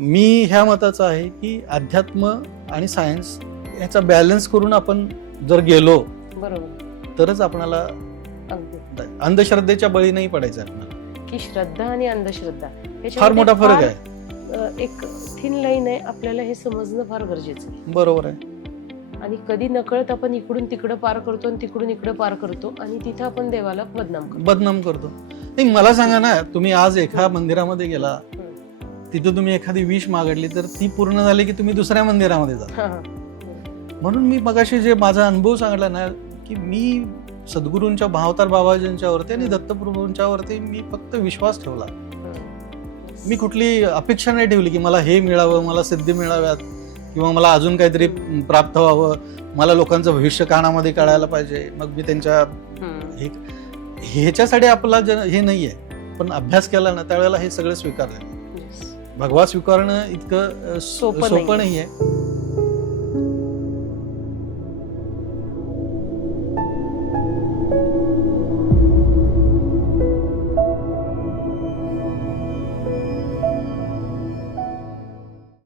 मी ह्या मताचा आहे की अध्यात्म आणि सायन्स याचा बॅलन्स करून आपण जर गेलो बरोबर, तरच आपणाला अगदी. अंधश्रद्धेच्या बळी नाही पडायचं आपल्याला. की श्रद्धा आणि अंधश्रद्धा फार मोठा फरक आहे. आहे. एक थिन लाईन आहे, आपल्याला हे समजणं फार गरजेचं आहे. बरोबर आहे. आणि कधी नकळत आपण इकडून तिकडं पार करतो आणि तिकडून इकडं पार करतो आणि तिथं आपण देवाला बदनाम करतो. नाही, मला सांगा ना, तुम्ही आज एका मंदिरामध्ये गेला, तिथं तुम्ही एखादी विश मागितली तर ती पूर्ण झाली की तुम्ही दुसऱ्या मंदिरामध्ये जा. म्हणून मी मगाशी जे माझा अनुभव सांगितला ना, की मी सद्गुरूंच्या भावतार बाबाजींच्या वरती आणि दत्तप्रभूंच्या वरती मी फक्त विश्वास ठेवला. मी कुठली अपेक्षा नाही ठेवली की मला हे मिळावं, मला सिद्धी मिळाव्यात किंवा मला अजून काहीतरी प्राप्त व्हावं, मला लोकांचं भविष्य कानामध्ये काढायला पाहिजे, मग मी त्यांच्या ह्याच्यासाठी आपला हे नाहीये. पण अभ्यास केला ना त्यावेळेला हे सगळं स्वीकारलं. भगवा स्वीकारणं इतकं सोपं नाहीये.